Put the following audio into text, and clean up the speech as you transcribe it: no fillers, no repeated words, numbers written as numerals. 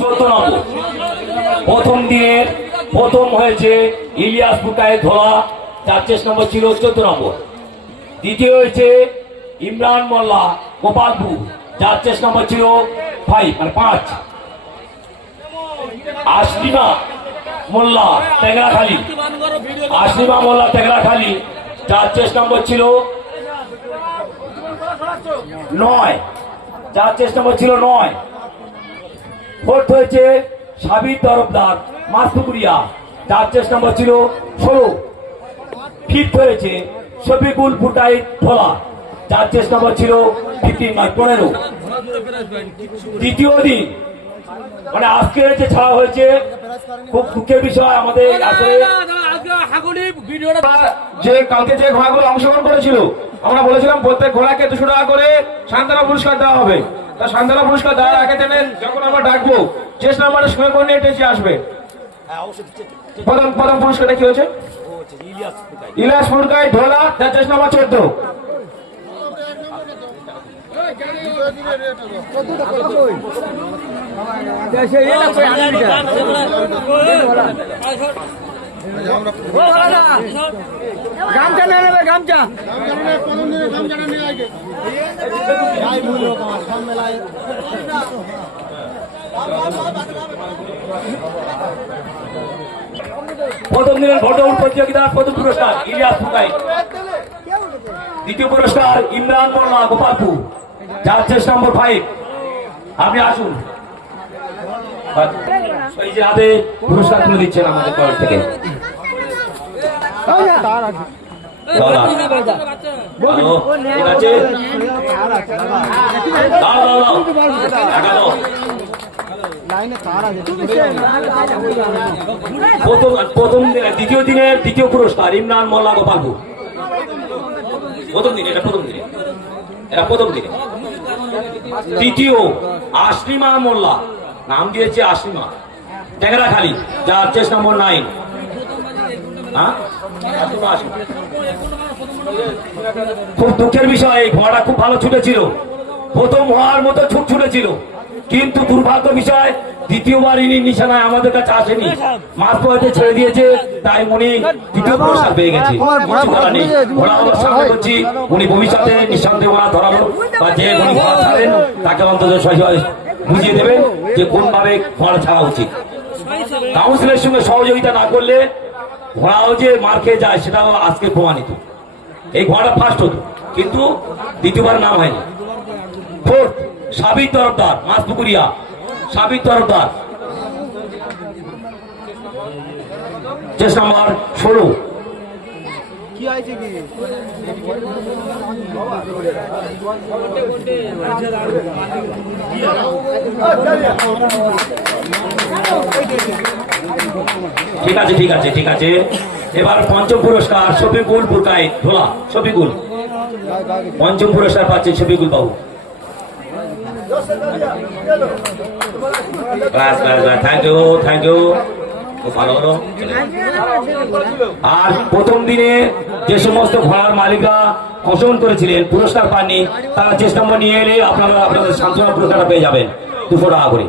14 নম্বর প্রথম দিনের প্রথম হয়েছে ইলিয়াস বুকায় ধোলা, যার চেস নম্বর ছিল 14 নম্বর। দ্বিতীয় হয়েছে ইমরান মোল্লা গোপালপুর, যার চেস নম্বর ছিল 5। আশলিমা মোল্লা টেংরাখালী, যার চেস নম্বর ছিল 9। ফোর্থ হয়েছে সাবির তরফদার মাসপুকুরিয়া, যার চেস নম্বর ছিল 16। ফিফথ হয়েছে শফিকুল ফুটাই ধোলা, যার চেস নম্বর ছিল 15। দ্বিতীয় দিন মানে আজকে যে ছাড়া হয়েছে, খুব দুঃখের বিষয় আমাদের যে কালকে যে ঘোড়াগুলো অংশগ্রহণ করেছিল, আমরা বলেছিলাম প্রত্যেক ঘোড়াকে 200 টাকা করে সান্ত্বনা পুরস্কার দেওয়া হবে। তা সান্ত্বনা পুরস্কার দেওয়ার আগে যখন আমরা ডাকবো চেস নাম্বারের সঙ্গে করে নিয়ে টেসে আসবে। প্রথম পুরস্কারটা কি হয়েছে? ইলিয়াস ফুরকাই ধোলা, যার চেস নাম্বার 14। গামছা নিয়ে নেবে, গামছা প্রথম দিনের ভোটউট প্রতিযোগিতার প্রথম পুরস্কার ইলিয়াস ফুরকাই। দ্বিতীয় পুরস্কার ইমরান মোল্লা গোপালপুর, যার চেস নম্বর 5। আপনি আসুন, এই যে হাতে পুরস্কার তুলে দিচ্ছেন আমাদের তরফ থেকে। দ্বিতীয় দিনের দ্বিতীয় পুরস্কার ইমরান মোল্লা গোপালপুর। প্রথম দিনে দ্বিতীয় আশলিমা মোল্লা, নাম দিয়েছে আশলিমা, টেংরাখালী, যার চেস নম্বর 9। খুব দুঃখের বিষয়, এই ঘোড়াটা খুব ভালো ছুটেছিল, প্রথম হওয়ার মতো ছুটেছিল, কিন্তু দুর্ভাগ্য বিষয় দ্বিতীয়বার ইনি নিশানায় আমাদের কাছে আসেনি, মাঝ পথে ছেড়ে দিয়েছে, তাই উনি দ্বিতীয় পুরস্কার পেয়ে গেছে। ঘোড়া আমরা সামনে করছি, উনি ভবিষ্যতে নিঃসন্দেহে ওরা ধরাবো বা যে উনি ঘোড়া ছাড়েন তাকে অন্তত বুঝিয়ে দেবেন যে কোন ভাবে ঘোড়া ছাড়া উচিত। কাউন্সিলের সঙ্গে সহযোগিতা না করলে ঘোড়াও যে মার খেয়ে যায় সেটাও আজকে প্রমাণিত। এই ঘোড়াটা ফার্স্ট হতো, কিন্তু দ্বিতীয়বার নাম হয়নি। Fourth Sabir Tarafdar Maspukuria, chess number 16। ঠিক আছে। এবার পঞ্চম পুরস্কার শফিকুল ফুরকাই ধোলা, শফিকুল পঞ্চম পুরস্কার পাচ্ছে শফিকুল বাবু। থ্যাংক ইউ, খুব ভালো হলো। আর প্রথম দিনে যে সমস্ত ঘোড়ার মালিকরা অংশগ্রহণ করেছিলেন পুরস্কার পাননি, তারা চেস নম্বর নিয়ে এলে আপনাদের সান্ত্বনা পুরস্কারটা পেয়ে যাবেন 200 টাকা করে।